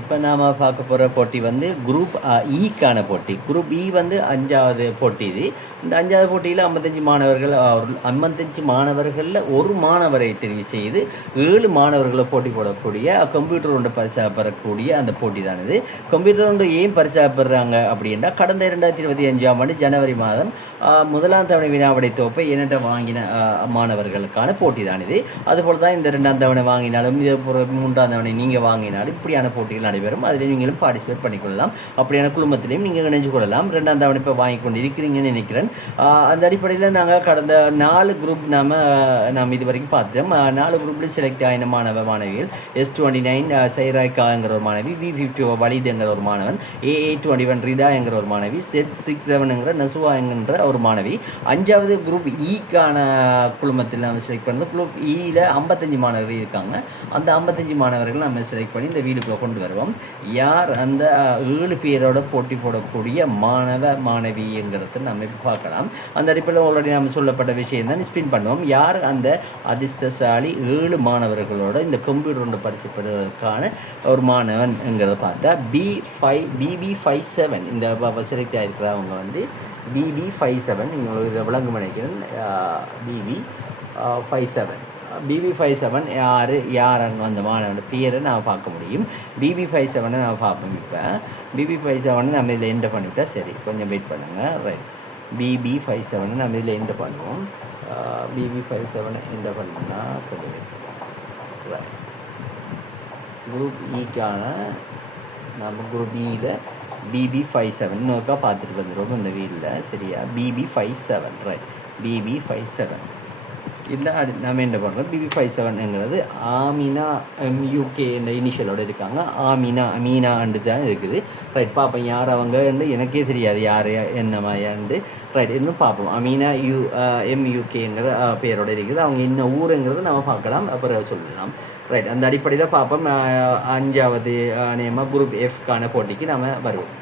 இப்போ நாம் பார்க்க போகிற போட்டி வந்து குரூப் ஈக்கான போட்டி. குரூப் இ வந்து 5வது போட்டி. இந்த 5வது போட்டியில் 55 மாணவர்கள் 55 மாணவர்களில் ஒரு மாணவரை தெரிவு செய்து 7 மாணவர்களை போட்டி போடக்கூடிய கம்ப்யூட்டர் ஒன்று பரிசாக பெறக்கூடிய அந்த போட்டி தான் இது. கம்ப்யூட்டர் ஒன்று ஏன் பரிசாக பெறுறாங்க அப்படின்னா, கடந்த 2025ஆம் ஆண்டு ஜனவரி மாதம் 1ஆம் தவணை வினாவிடை தொகுப்பை என்னட்ட வாங்கின மாணவர்களுக்கான போட்டி தான் இது. அதுபோல் தான் இந்த 2ஆம் தவணை வாங்கினாலும் இதே போல் 3ஆம் தவணை நீங்கள் வாங்கினாலும் இப்படியான போட்டிகள் நடைபெறும். அதில் நீங்களும் பார்ட்டிசிபேட் பண்ணிக்கொள்ளலாம். அப்படியான குழுமத்திலையும் நீங்கள் இணைஞ்சு கொள்ளலாம். 2ஆம் தவணை இப்போ வாங்கி கொண்டு இருக்கிறீங்கன்னு நினைக்கிறேன். அந்த அடிப்படையில் நாங்கள் கடந்த 4 குரூப் நாம் இது வரைக்கும் பார்த்துட்டோம். 4 குரூப்லேயும் செலக்ட் ஆகின மாணவிகள் S29 சைராய்காங்கிற ஒரு மாணவி, V50 வலிதுங்கிற ஒரு மாணவன், AA21 ரிதா என்கிற ஒரு மாணவி, Z67ங்கிற நசுவா என்கின்ற ஒரு மாணவி. 5வது குரூப் ஈக்கான குழுமத்தில் நம்ம செலக்ட் பண்ணது. குரூப் ஈயில் 55 மாணவர்கள் இருக்காங்க. அந்த 55 மாணவர்கள் நம்ம செலக்ட் பண்ணி இந்த வீடுக்குள்ள கொண்டு வருவோம். யார் அந்த 7 பேரோட போட்டி போடக்கூடிய மாணவிங்கிறத நம்ம பார்க்கலாம். அந்த அடிப்படையில் ஆல்ரெடி நம்ம சொல்லப்பட்ட விஷயம் தான் ஸ்பின் பண்ணுவோம். யார் அந்த அதிர்ஷ்டசாலி 7 மாணவர்களோட இந்த கம்ப்யூட்டர் ஒன்று பரிசுப்படுவதற்கான ஒரு மாணவன்ங்கிறத பார்த்தா BB57 இந்த செலக்ட் ஆகிருக்கிறவங்க வந்து BB57 நீங்கள் விளங்கும் நினைக்கிறேன். BB57 யார் அங்கே அந்த மாணவனோட பேரை நான் பார்க்க முடியும். BB57 நான் பார்ப்போம். இப்போ BB57 நம்ம இதில் என்டர் பண்ணிவிட்டா சரி, கொஞ்சம் வெயிட் பண்ணுங்கள். ரைட், BB57 நம்ம இதில் என்டர் பண்ணுவோம். BB57 என்டர் பண்ணோம்னா கொஞ்சம் வெயிட் பண்ணுவோம். ரைட், குரூப் ஈக்கான நம்ம குரூப் ஈயில் BB57 இன்னொருக்கா பார்த்துட்டு வந்துடுவோம் இந்த வீடில். சரியா, BB57. ரைட், BB57 இந்த நம்ம என்ன பண்ணுறோம். BB57ங்கிறது ஆமினா MUK என்ற இனிஷியலோடு இருக்காங்க. அமீனாண்டு தான் இருக்குது. ரைட், பார்ப்போம் யார் அவங்கன்னு எனக்கே தெரியாது யார் என்ன மாதிரியாண்டு. ரைட், இன்னும் பார்ப்போம். அமீனா MUKங்கிற பேரோடு இருக்குது. அவங்க என்ன ஊருங்கிறது நம்ம பார்க்கலாம், அப்புறம் சொல்லலாம். ரைட், அந்த அடிப்படையில் பார்ப்போம். 5வது நேமாக குரூப் எஃப்கான போட்டிக்கு நம்ம வருவோம்.